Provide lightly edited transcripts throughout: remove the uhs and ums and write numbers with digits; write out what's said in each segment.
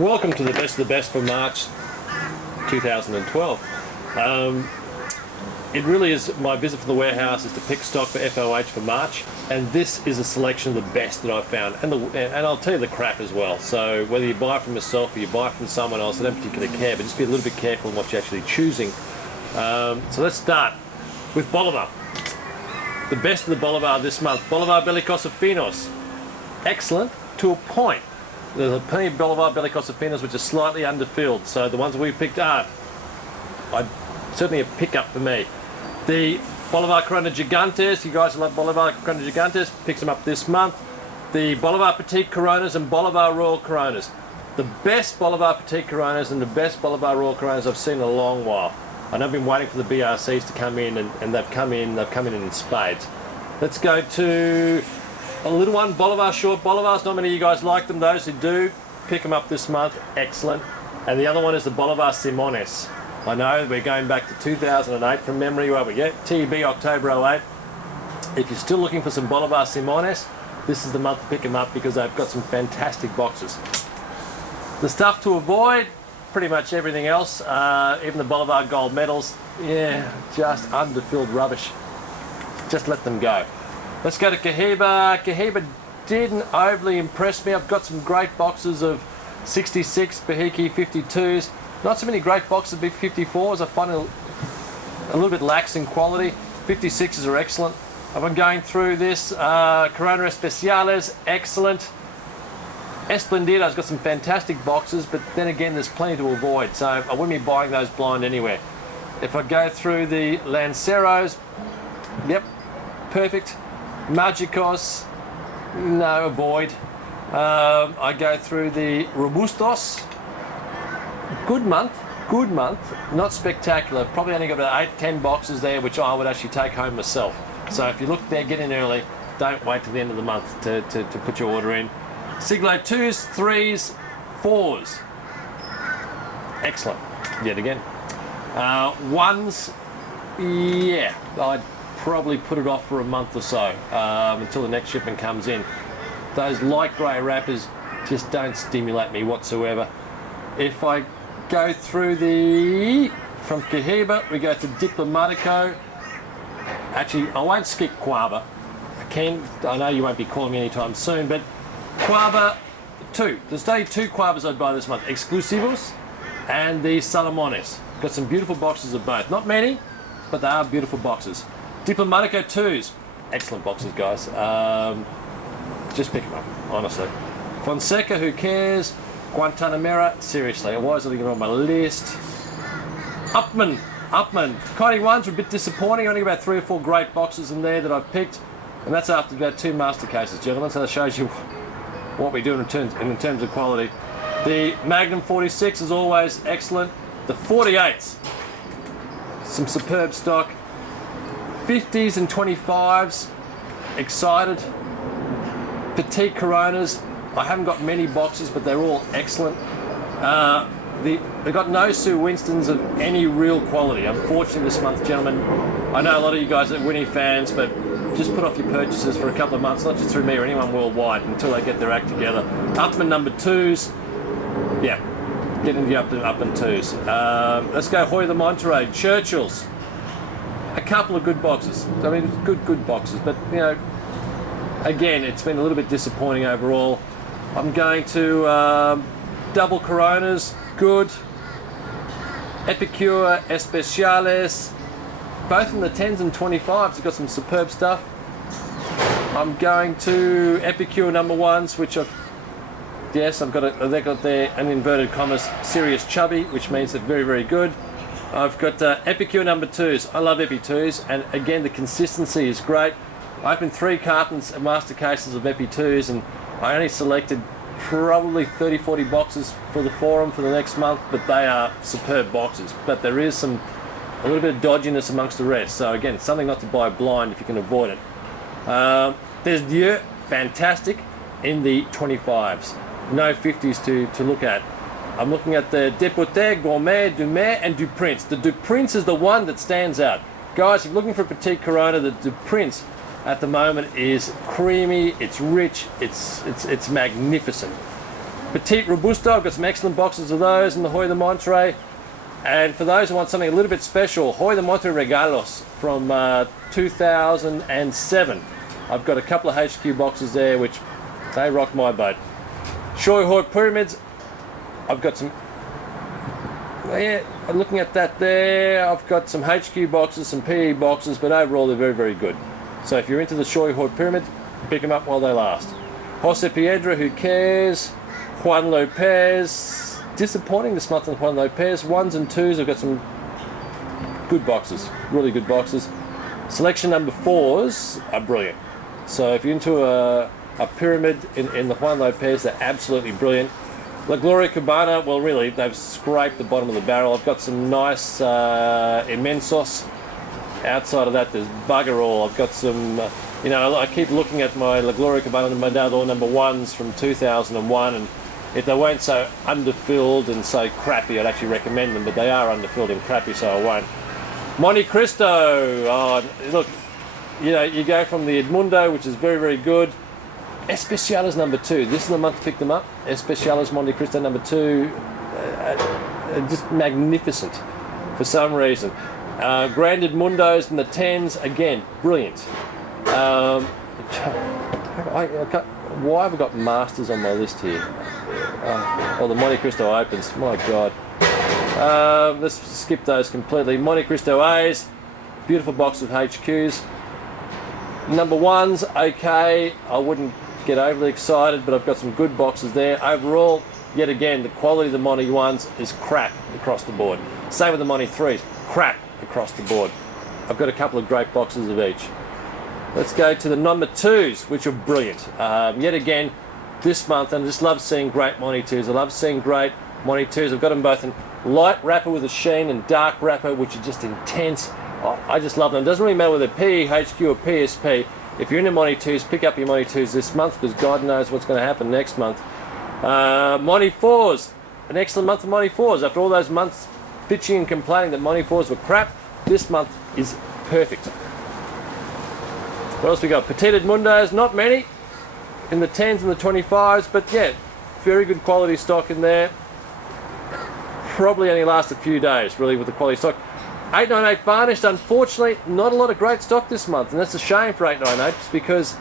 Welcome to the best of the best for March 2012. It really is my visit from the warehouse is to pick stock for FOH for March, and this is a selection of the best that I've found, and I'll tell you the crap as well. So whether you buy from myself or you buy from someone else, I don't particularly care, but just be a little bit careful in what you're actually choosing. So let's start with Bolivar. The best of the Bolivar this month, Bolivar Belicosos Finos. Excellent to a point. There's plenty of Bolivar Belicosos Finos which are slightly underfilled, so the ones we picked are certainly a pickup for me. The Bolivar Corona Gigantes, you guys love Bolivar Corona Gigantes, picks them up this month. The Bolivar Petite Coronas and Bolivar Royal Coronas. The best Bolivar Petite Coronas and the best Bolivar Royal Coronas I've seen in a long while. And I've been waiting for the BRCs to come in, and they've come in spades. Let's go to a little one, Bolivar Short Bolivars. Not many of you guys like them. Those who do, pick them up this month. Excellent. And the other one is the Bolivar Simones. I know we're going back to 2008 from memory. Where we get TB October 08. If you're still looking for some Bolivar Simones, this is the month to pick them up because they've got some fantastic boxes. The stuff to avoid, pretty much everything else. Even the Bolivar Gold Medals, yeah, just underfilled rubbish. Just let them go. Let's go to Cohiba. Cohiba didn't overly impress me. I've got some great boxes of 66 Bahiki 52s. Not so many great boxes of big 54s. I find it a little bit lax in quality. 56s are excellent. I've been going through this. Corona Especiales, excellent. Esplendido's got some fantastic boxes, but then again, there's plenty to avoid, so I wouldn't be buying those blind anywhere. If I go through the Lanceros, yep, perfect. Magicos, no, avoid. I go through the Robustos, good month, not spectacular. Probably only got about 8-10 boxes there, which I would actually take home myself. So if you look there, get in early, don't wait till the end of the month to put your order in. Siglo 2s, 3s, 4s. Excellent, yet again. 1s, yeah, I'd probably put it off for a month or so until the next shipment comes in. Those light grey wrappers just don't stimulate me whatsoever. If I go through from Cohiba, we go to Diplomatico. Actually, I won't skip Cuaba. I know you won't be calling me anytime soon, but Cuaba 2. There's only 2 Cuabas I'd buy this month. Exclusivos and the Salamones. Got some beautiful boxes of both. Not many, but they are beautiful boxes. Diplomatico 2s. Excellent boxes, guys. Just pick them up, honestly. Fonseca, who cares? Guantanamera, seriously. Why is it even on my list? Upmann. Connie 1s were a bit disappointing. Only about 3 or 4 great boxes in there that I've picked. And that's after about 2 master cases, gentlemen. So that shows you what we do in terms of quality. The Magnum 46 is always excellent. The 48s, some superb stock. 50s and 25s, excited. Petite Coronas, I haven't got many boxes, but they're all excellent. They've got no Sue Winstons of any real quality, unfortunately, this month, gentlemen. I know a lot of you guys are Winnie fans, but just put off your purchases for a couple of months, not just through me or anyone worldwide, until they get their act together. Upmann number 2s, yeah, get into the Upmann 2s. Let's go Hoyo de Monterrey, Churchill's. A couple of good boxes. I mean, good boxes, but you know, again, it's been a little bit disappointing overall. I'm going to double Coronas, good. Epicure Especiales, both in the 10s and 25s. They've got some superb stuff. I'm going to Epicure number 1s, which they've got their, in inverted commas, serious chubby, which means they're very, very good. I've got Epicure number 2s. I love Epi 2s, and again, the consistency is great. I opened 3 cartons of master cases of Epi 2s, and I only selected probably 30-40 boxes for the forum for the next month, but they are superb boxes. But there is a little bit of dodginess amongst the rest, so again, something not to buy blind if you can avoid it. There's Dieu, fantastic, in the 25s. No 50s to look at. I'm looking at the Dépoté, Gourmet, Dumais, and Du Prince. The Du Prince is the one that stands out. Guys, if you're looking for a Petite Corona, the Du Prince at the moment is creamy, it's rich, it's magnificent. Petite Robusto, I've got some excellent boxes of those in the Hoyo de Monterrey. And for those who want something a little bit special, Hoyo de Monterrey Regalos from 2007. I've got a couple of HQ boxes there which they rock my boat. Shoyu Pyramids, I've got some, yeah, looking at that there, I've got some HQ boxes, some PE boxes, but overall they're very, very good. So if you're into the Shoyu Pyramids, pick them up while they last. Jose Piedra, who cares? Juan Lopez, disappointing this month on Juan Lopez. 1s and 2s, I've got some good boxes, really good boxes. Selection number 4s are brilliant. So if you're into a pyramid in the Juan Lopez, they're absolutely brilliant. La Gloria Cubana, well really, they've scraped the bottom of the barrel. I've got some nice Immensos. Outside of that, there's bugger all. I've got some, you know, I keep looking at my La Gloria Cubana and Mandador number 1s from 2001, and if they weren't so underfilled and so crappy, I'd actually recommend them, but they are underfilled and crappy, so I won't. Montecristo, oh, look, you know, you go from the Edmundo, which is very, very good. Especiales number 2, this is the month to pick them up. Especiales Montecristo number 2, just magnificent for some reason. Grand Edmundos in the 10s, again, brilliant. Why have I got Masters on my list here? Oh, the Montecristo Opens, my God. Let's skip those completely. Montecristo A's, beautiful box of HQs. Number 1s, okay, I wouldn't get overly excited, but I've got some good boxes there. Overall, yet again, the quality of the Monte 1s is crap across the board. Same with the Monte 3s, crap across the board. I've got a couple of great boxes of each. Let's go to the number 2s, which are brilliant. Yet again, this month, and I just love seeing great Monte 2s. I love seeing great Monte 2s. I've got them both in light wrapper with a sheen and dark wrapper, which are just intense. I just love them. It doesn't really matter whether PE, HQ or PSP. If you're into Monte 2s, pick up your Monte 2s this month, because God knows what's going to happen next month. Monte 4s, an excellent month of Monte 4s. After all those months bitching and complaining that Monte 4s were crap, this month is perfect. What else we got? Petite Edmundos, not many in the 10s and the 25s, but yeah, very good quality stock in there. Probably only last a few days, really, with the quality stock. 898 varnished, unfortunately, not a lot of great stock this month, and that's a shame for 898s because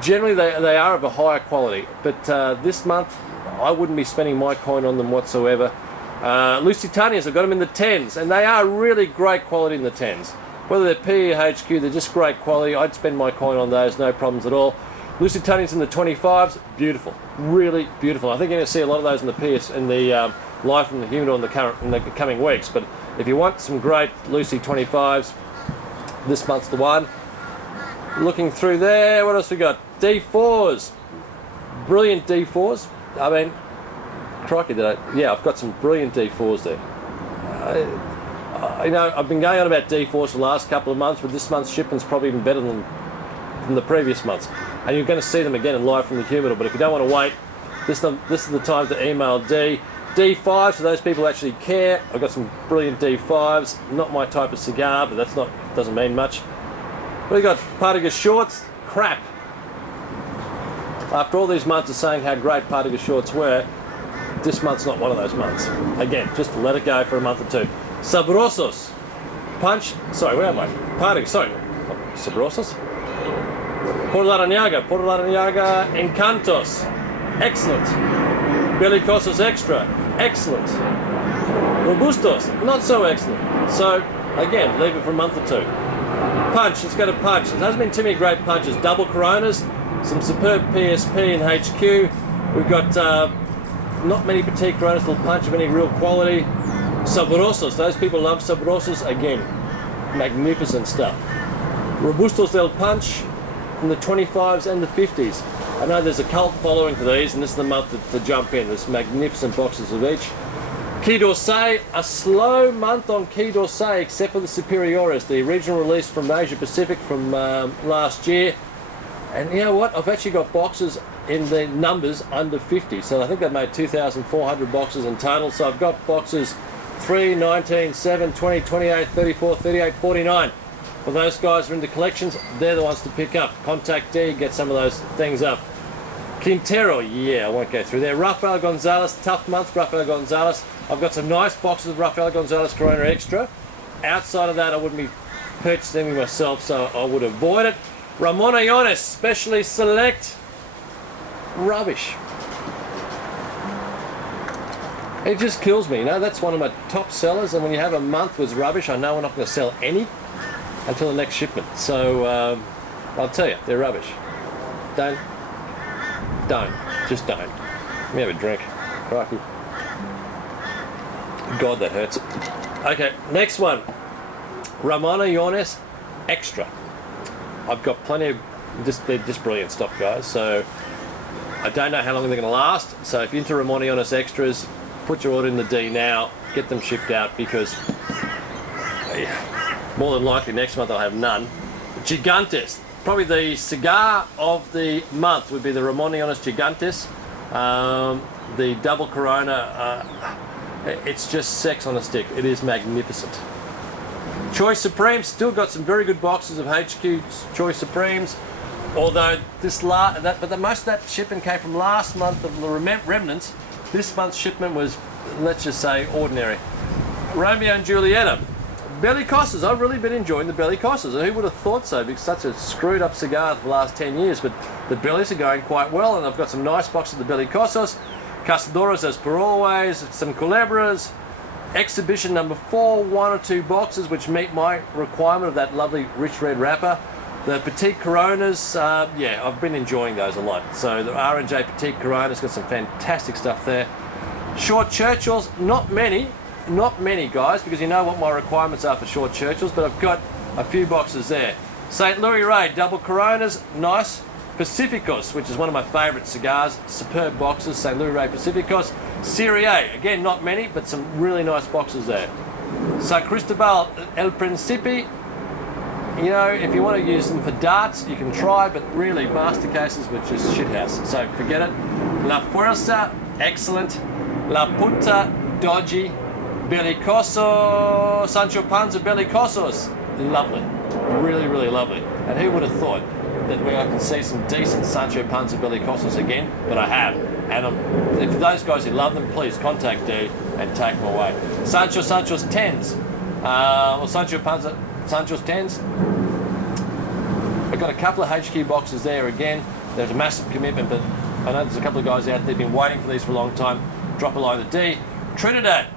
generally they are of a higher quality. But this month, I wouldn't be spending my coin on them whatsoever. Lusitanias, I've got them in the 10s, and they are really great quality in the 10s. Whether they're PE or HQ, they're just great quality. I'd spend my coin on those, no problems at all. Lusitanians in the 25s, beautiful, really beautiful. I think you're going to see a lot of those in the PS in the Life in the Humidor in the coming weeks. But if you want some great Lucy 25s, this month's the one. Looking through there, what else we got? D4s, brilliant D4s. I mean, crikey, yeah, I've got some brilliant D4s there. You know, I've been going on about D4s for the last couple of months, but this month's shipment's probably even better than the previous months. And you're going to see them again in Live from the Humidor. But if you don't want to wait, this is the time to email D. D5s for those people who actually care. I've got some brilliant D5s. Not my type of cigar, but doesn't mean much. What we got? Partagas shorts, crap. After all these months of saying how great Partagas shorts were, this month's not one of those months. Again, just let it go for a month or two. Sabrosos, punch. Sorry, where am I? Partagas. Sorry, Sabrosos. Por Larranaga, Encantos, excellent. Belicosos Extra, excellent. Robustos, not so excellent. So, again, leave it for a month or two. Punch, let's go to punch. There hasn't been too many great punches. Double Coronas, some superb PSP and HQ. We've got not many Petite Coronas will punch of any real quality. Sabrosos, those people love Sabrosos, again, magnificent stuff. Robustos del Punch in the 25s and the 50s. I know there's a cult following for these, and this is the month to jump in. There's magnificent boxes of each. Quai d'Orsay, a slow month on Quai d'Orsay, except for the Superiores, the regional release from Asia Pacific from last year. And you know what? I've actually got boxes in the numbers under 50. So I think they've made 2,400 boxes in total. So I've got boxes 3, 19, 7, 20, 28, 34, 38, 49. For those guys who are into collections, they're the ones to pick up. Contact D, get some of those things up. Quintero, yeah, I won't go through there. Rafael Gonzalez, tough month, Rafael Gonzalez. I've got some nice boxes of Rafael Gonzalez Corona Extra. Outside of that, I wouldn't be purchasing them myself, so I would avoid it. Ramon Allones, specially select. Rubbish. It just kills me, you know, that's one of my top sellers, and when you have a month with rubbish, I know we're not going to sell any until the next shipment. So, I'll tell you, they're rubbish. Just don't. Let me have a drink. Crikey. God, that hurts. Okay, next one. Ramon Allones Extra. I've got plenty of, they're just brilliant stock, guys, so I don't know how long they're going to last, so if you're into Ramon Allones Extras, put your order in the D now, get them shipped out, because more than likely next month I'll have none. Gigantes. Probably the cigar of the month would be the Ramon Allones Gigantes. The double Corona, it's just sex on a stick. It is magnificent. Choice Supremes, still got some very good boxes of HQ Choice Supremes. Although this most of that shipment came from last month of the remnants. This month's shipment was, let's just say, ordinary. Romeo and Julieta. Bellicosas, I've really been enjoying the Bellicosas. Who would have thought so? Because such a screwed up cigar for the last 10 years, but the bellies are going quite well, and I've got some nice boxes of the Bellicosas. Castadores as per always, some Culebras. Exhibition number 4, 1 or 2 boxes which meet my requirement of that lovely rich red wrapper. The Petite Coronas, yeah, I've been enjoying those a lot. So the R&J Petite Coronas got some fantastic stuff there. Short Churchills, not many guys, because you know what my requirements are for short Churchills, but I've got a few boxes there. St. Louis Ray, double Coronas, nice. Pacificos, which is one of my favourite cigars, superb boxes, St. Louis Ray Pacificos. Serie A, again, not many, but some really nice boxes there. San Cristobal El Principe, you know, if you want to use them for darts, you can try, but really, master cases were just shithouse, so forget it. La Fuerza, excellent. La Punta, dodgy. Bellicoso, Sancho Panza Bellicosos, lovely. Really, really lovely. And who would have thought that I can see some decent Sancho Panza Bellicosos again, but I have. And for those guys who love them, please contact D and take them away. Sancho's 10s, or Sancho's 10s. I've got a couple of HQ boxes there again. There's a massive commitment, but I know there's a couple of guys out there who've been waiting for these for a long time. Drop a line to D. Trinidad.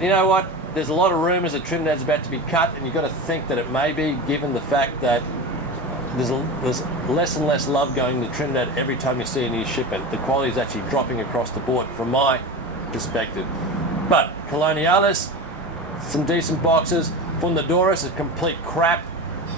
You know what? There's a lot of rumours that Trinidad's about to be cut, and you've got to think that it may be, given the fact that there's less and less love going to Trinidad every time you see a new shipment. The quality is actually dropping across the board from my perspective. But Coloniales, some decent boxes. Fundadores is complete crap.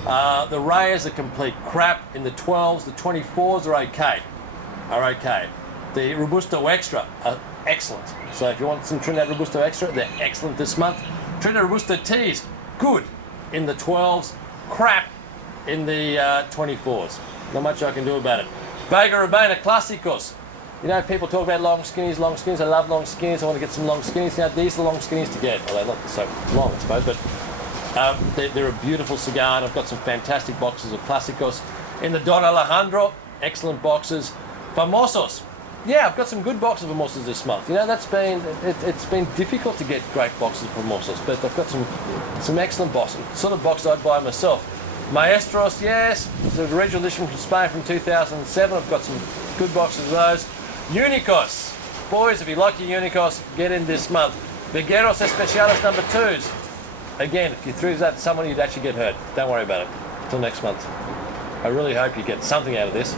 The Reyes are complete crap. In the 12s, the 24s are okay. The Robusto Extra are excellent. So if you want some Trinidad Robusto Extra, they're excellent this month. Trinidad Robusto Teas, good in the 12s, crap in the 24s. Not much I can do about it. Vega Robaina Clásicos. You know, people talk about long skinnies. I love long skinnies. I want to get some long skinnies. Now, these are the long skinnies to get. Well, they're not so long, I suppose, but they're a beautiful cigar, and I've got some fantastic boxes of Clásicos. In the Don Alejandro, excellent boxes. Famosos. Yeah, I've got some good boxes of Famosos this month. You know, it's been difficult to get great boxes of Famosos, but I've got some excellent boxes, sort of boxes I'd buy myself. Maestros, yes, the original edition from Spain from 2007. I've got some good boxes of those. Unicos, boys, if you like your Unicos, get in this month. Vigueros Especiales number 2s. Again, if you threw that to someone, you'd actually get hurt. Don't worry about it. Until next month. I really hope you get something out of this.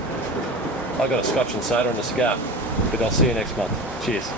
I got a scotch and soda and a cigar, but I'll see you next month. Cheers.